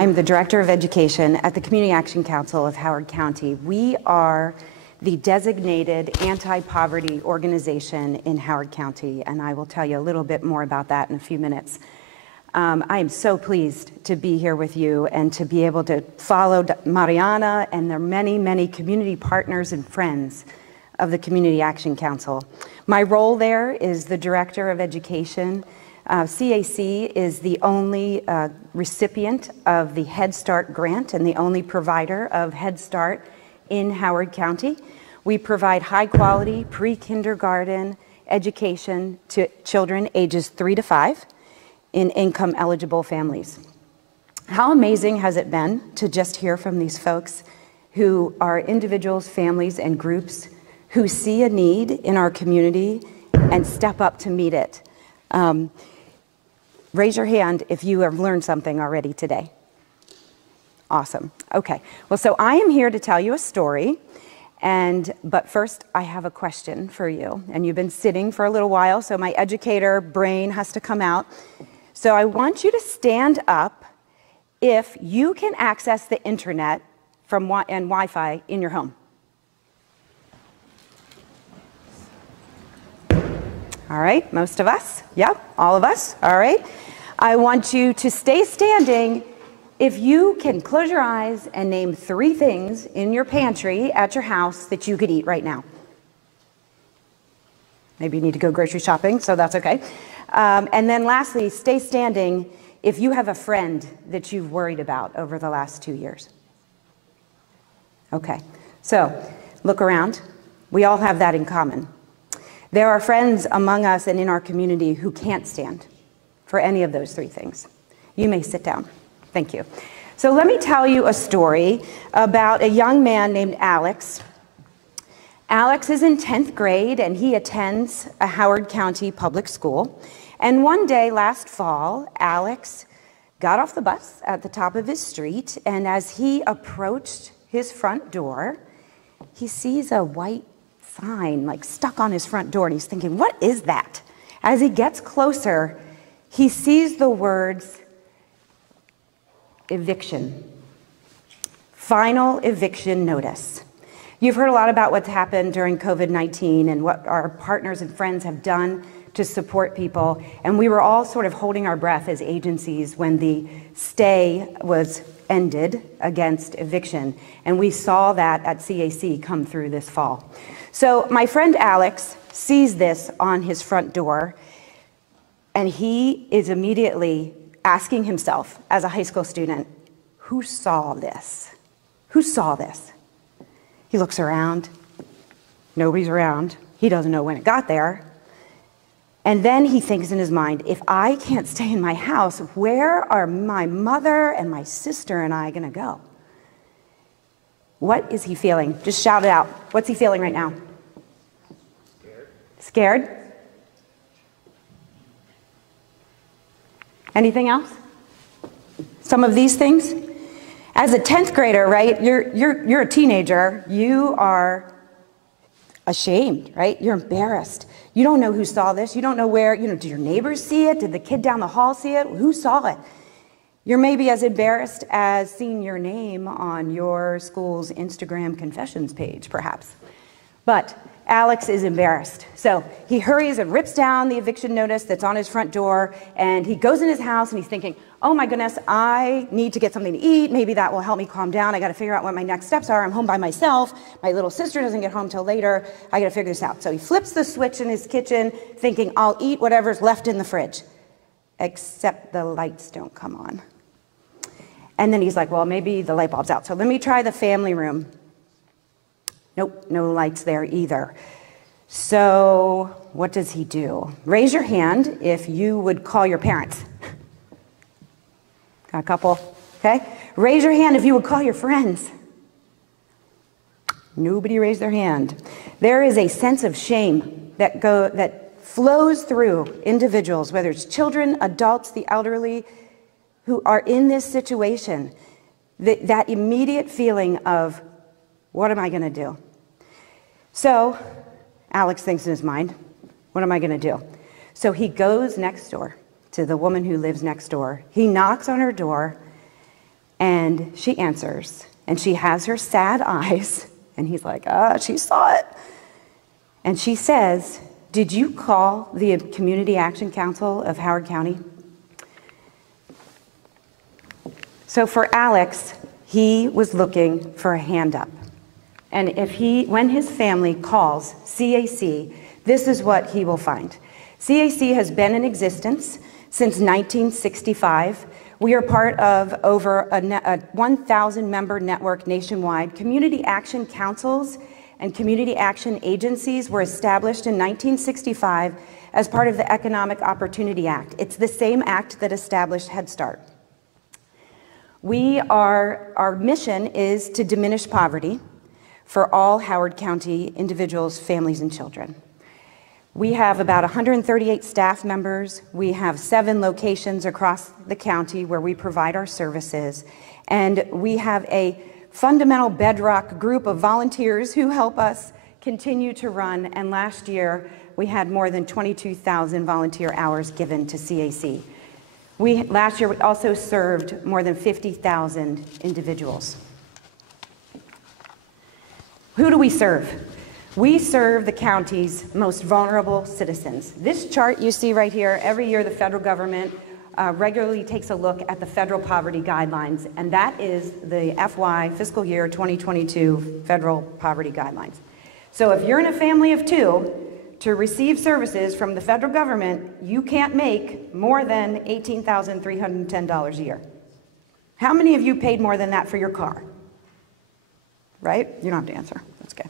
I'm the Director of Education at the Community Action Council of Howard County. We are the designated anti-poverty organization in Howard County, and I will tell you a little bit more about that in a few minutes. I am so pleased to be here with you and to be able to follow Mariana and their many, many community partners and friends of the Community Action Council. My role there is the Director of Education. CAC is the only recipient of the Head Start grant and the only provider of Head Start in Howard County. We provide high quality pre-kindergarten education to children ages 3 to 5 in income eligible families. How amazing has it been to just hear from these folks who are individuals, families, and groups who see a need in our community and step up to meet it. Raise your hand if you have learned something already today. Awesome. Okay. Well, so I am here to tell you a story, but first I have a question for you. And you've been sitting for a little while, so my educator brain has to come out. So I want you to stand up if you can access the internet and Wi-Fi in your home. All right, most of us. Yep, all of us. All right. I want you to stay standing if you can close your eyes and name 3 things in your pantry at your house that you could eat right now. Maybe you need to go grocery shopping, so that's okay. And then lastly, stay standing if you have a friend that you've worried about over the last 2 years. Okay, so look around. We all have that in common. There are friends among us and in our community who can't stand for any of those 3 things. You may sit down. Thank you. So let me tell you a story about a young man named Alex. Alex is in 10th grade and he attends a Howard County public school. And one day last fall, Alex got off the bus at the top of his street, and as he approached his front door, he sees a white sign like stuck on his front door, and he's thinking, what is that? As he gets closer, he sees the words eviction, final eviction notice. You've heard a lot about what's happened during COVID-19 and what our partners and friends have done to support people, and we were all sort of holding our breath as agencies when the stay was ended against eviction, and we saw that at CAC come through this fall. So my friend Alex sees this on his front door, and he is immediately asking himself as a high school student, who saw this? Who saw this? He looks around, nobody's around. He doesn't know when it got there. And then he thinks in his mind, if I can't stay in my house, where are my mother and my sister and I gonna go? What is he feeling? Just shout it out. What's he feeling right now? Scared? Scared? Anything else? Some of these things? As a 10th grader, right, you're a teenager, you are ashamed, right? You're embarrassed. You don't know who saw this. You don't know where, did your neighbors see it? Did the kid down the hall see it? Who saw it? You're maybe as embarrassed as seeing your name on your school's Instagram confessions page, perhaps. But Alex is embarrassed. So he hurries and rips down the eviction notice that's on his front door, and he goes in his house and he's thinking, oh my goodness, I need to get something to eat. Maybe that will help me calm down. I got to figure out what my next steps are. I'm home by myself. My little sister doesn't get home till later. I got to figure this out. So he flips the switch in his kitchen thinking, I'll eat whatever's left in the fridge, except the lights don't come on. And then he's like, well, maybe the light bulb's out. So let me try the family room. Nope, no lights there either. So what does he do? Raise your hand if you would call your parents. Got a couple, okay? Raise your hand if you would call your friends. Nobody raised their hand. There is a sense of shame that flows through individuals, whether it's children, adults, the elderly, who are in this situation. That immediate feeling of, what am I gonna do? So Alex thinks in his mind, what am I gonna do? So he goes next door to the woman who lives next door. He knocks on her door, And she answers, and she has her sad eyes, and he's like, she saw it. And she says, "Did you call the Community Action Council of Howard County?" So for Alex, he was looking for a hand up. And when his family calls CAC, this is what he will find. CAC has been in existence since 1965. We are part of over a 1,000 member network nationwide. Community action councils and community action agencies were established in 1965 as part of the Economic Opportunity Act. It's the same act that established Head Start. Our mission is to diminish poverty for all Howard County individuals, families, and children. We have about 138 staff members. We have 7 locations across the county where we provide our services. And we have a fundamental bedrock group of volunteers who help us continue to run. And last year, we had more than 22,000 volunteer hours given to CAC. Last year, we also served more than 50,000 individuals. Who do we serve? We serve the county's most vulnerable citizens. This chart you see right here, every year the federal government regularly takes a look at the federal poverty guidelines, and that is the FY fiscal year 2022 federal poverty guidelines. So if you're in a family of 2, to receive services from the federal government, you can't make more than $18,310 a year. How many of you paid more than that for your car? Right? You don't have to answer. That's okay.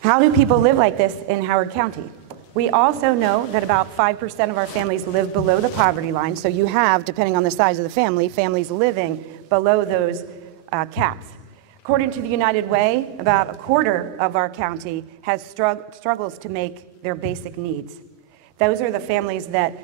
How do people live like this in Howard County? We also know that about 5% of our families live below the poverty line. So you have, depending on the size of the family, families living below those caps. According to the United Way, about a quarter of our county has struggles to make their basic needs. Those are the families that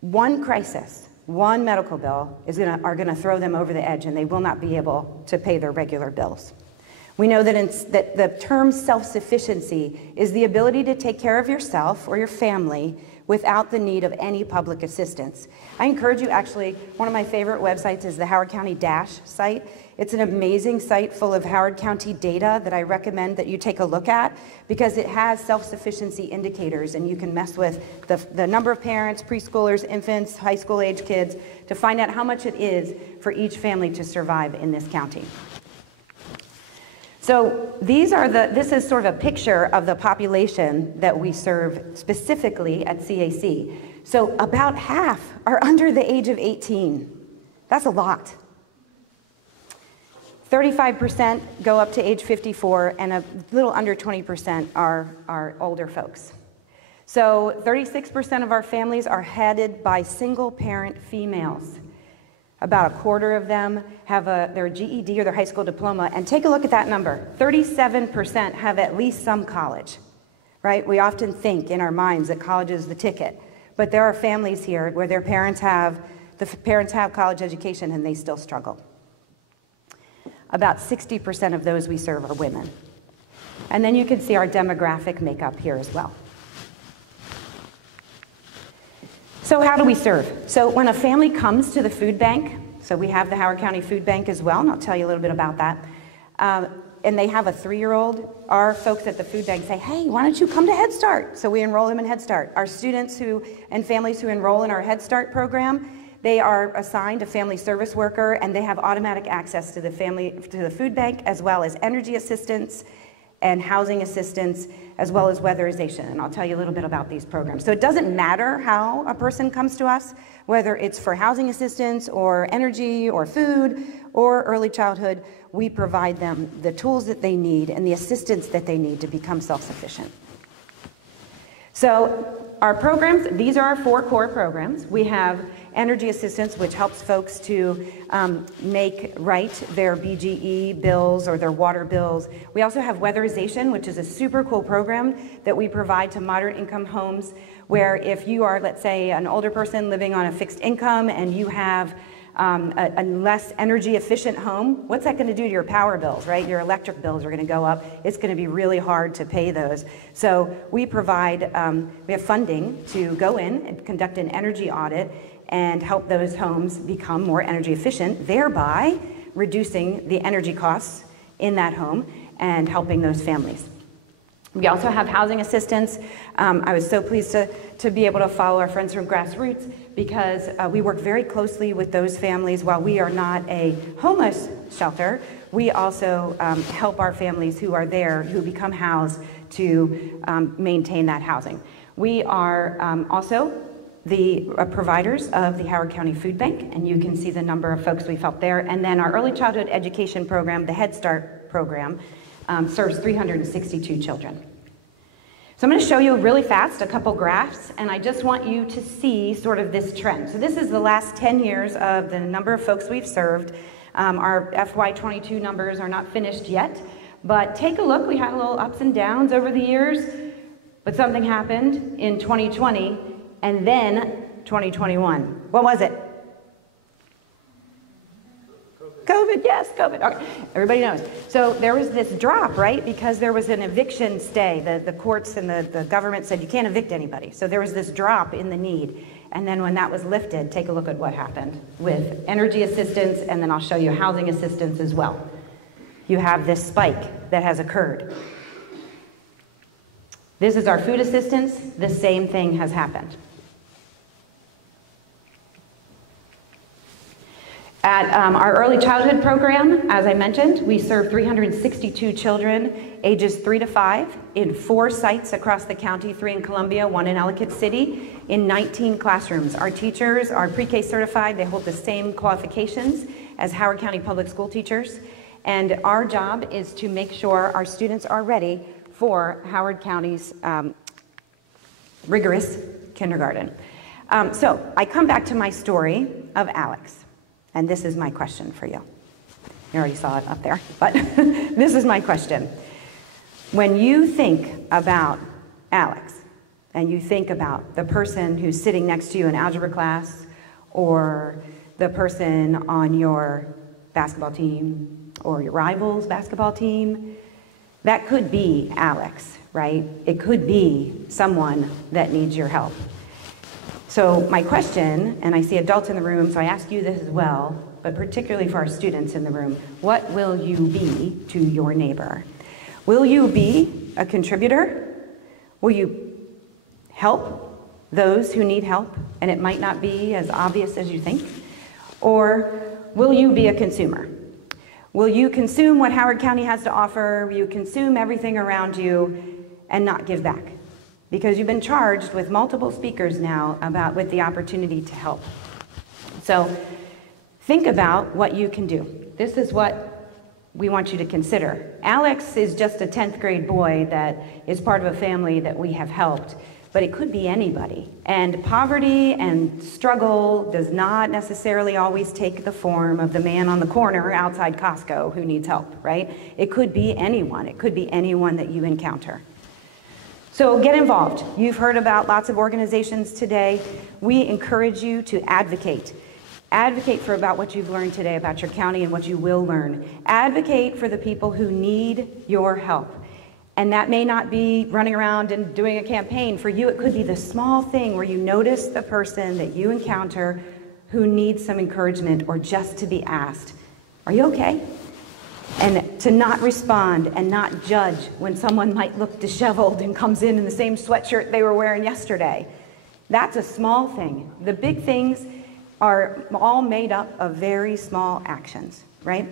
one crisis, one medical bill are going to throw them over the edge, and they will not be able to pay their regular bills. We know that the term self-sufficiency is the ability to take care of yourself or your family without the need of any public assistance. I encourage you, actually, one of my favorite websites is the Howard County Dash site. It's an amazing site full of Howard County data that I recommend that you take a look at because it has self-sufficiency indicators, and you can mess with the number of parents, preschoolers, infants, high school age kids to find out how much it is for each family to survive in this county. So this is sort of a picture of the population that we serve specifically at CAC. So about half are under the age of 18. That's a lot. 35% go up to age 54, and a little under 20% are older folks. So 36% of our families are headed by single-parent females. About a quarter of them have their GED or their high school diploma, and take a look at that number. 37% have at least some college, right? We often think in our minds that college is the ticket, but there are families here where the parents have college education and they still struggle. About 60% of those we serve are women. And then you can see our demographic makeup here as well. So how do we serve? So when a family comes to the food bank, so we have the Howard County Food Bank as well, and I'll tell you a little bit about that, and they have a 3-year-old, our folks at the food bank say, hey, why don't you come to Head Start? So we enroll them in Head Start. Our students and families who enroll in our Head Start program, they are assigned a family service worker, and they have automatic access to the food bank, as well as energy assistance and housing assistance, as well as weatherization. And I'll tell you a little bit about these programs. So it doesn't matter how a person comes to us, whether it's for housing assistance or energy or food or early childhood, we provide them the tools that they need and the assistance that they need to become self-sufficient. So our programs, these are our 4 core programs. We have energy assistance, which helps folks to make right their BGE bills or their water bills. We also have weatherization, which is a super cool program that we provide to moderate income homes, where if you are, let's say, an older person living on a fixed income and you have a less energy efficient home, what's that going to do to your power bills, right? Your electric bills are going to go up. It's going to be really hard to pay those. So we provide, we have funding to go in and conduct an energy audit and help those homes become more energy efficient, thereby reducing the energy costs in that home and helping those families. We also have housing assistance. I was so pleased to be able to follow our friends from Grassroots because we work very closely with those families. While we are not a homeless shelter, we also help our families who are there, who become housed, to maintain that housing. We are also the providers of the Howard County Food Bank, and you can see the number of folks we've helped there. And then our early childhood education program, the Head Start program, serves 362 children. So I'm going to show you really fast a couple graphs, and I just want you to see sort of this trend. So this is the last 10 years of the number of folks we've served. Our FY22 numbers are not finished yet, but take a look. We had a little ups and downs over the years, but something happened in 2020 and then 2021. What was it? COVID, yes, COVID. Okay. Everybody knows. So there was this drop, right? Because there was an eviction stay. The courts and the government said you can't evict anybody. So there was this drop in the need. And then when that was lifted, take a look at what happened with energy assistance, and then I'll show you housing assistance as well. You have this spike that has occurred. This is our food assistance. The same thing has happened. At our early childhood program, as I mentioned, we serve 362 children ages 3 to 5 in 4 sites across the county, 3 in Columbia, 1 in Ellicott City, in 19 classrooms. Our teachers are pre-K certified. They hold the same qualifications as Howard County Public School teachers. And our job is to make sure our students are ready for Howard County's rigorous kindergarten. So I come back to my story of Alex. And this is my question for you. You already saw it up there, but this is my question. When you think about Alex, and you think about the person who's sitting next to you in algebra class, or the person on your basketball team, or your rival's basketball team, that could be Alex, right? It could be someone that needs your help. So my question, and I see adults in the room, so I ask you this as well, but particularly for our students in the room, what will you be to your neighbor? Will you be a contributor? Will you help those who need help, and it might not be as obvious as you think? Or will you be a consumer? Will you consume what Howard County has to offer? Will you consume everything around you and not give back? Because you've been charged with multiple speakers now with the opportunity to help. So think about what you can do. This is what we want you to consider. Alex is just a 10th grade boy that is part of a family that we have helped, but it could be anybody. And poverty and struggle does not necessarily always take the form of the man on the corner outside Costco who needs help, right? It could be anyone. It could be anyone that you encounter. So get involved. You've heard about lots of organizations today. We encourage you to advocate. Advocate for about what you've learned today about your county and what you will learn. Advocate for the people who need your help. And that may not be running around and doing a campaign. For you, it could be the small thing where you notice the person that you encounter who needs some encouragement or just to be asked, "Are you okay?" And to not respond and not judge when someone might look disheveled and comes in the same sweatshirt they were wearing yesterday. That's a small thing. The big things are all made up of very small actions, right?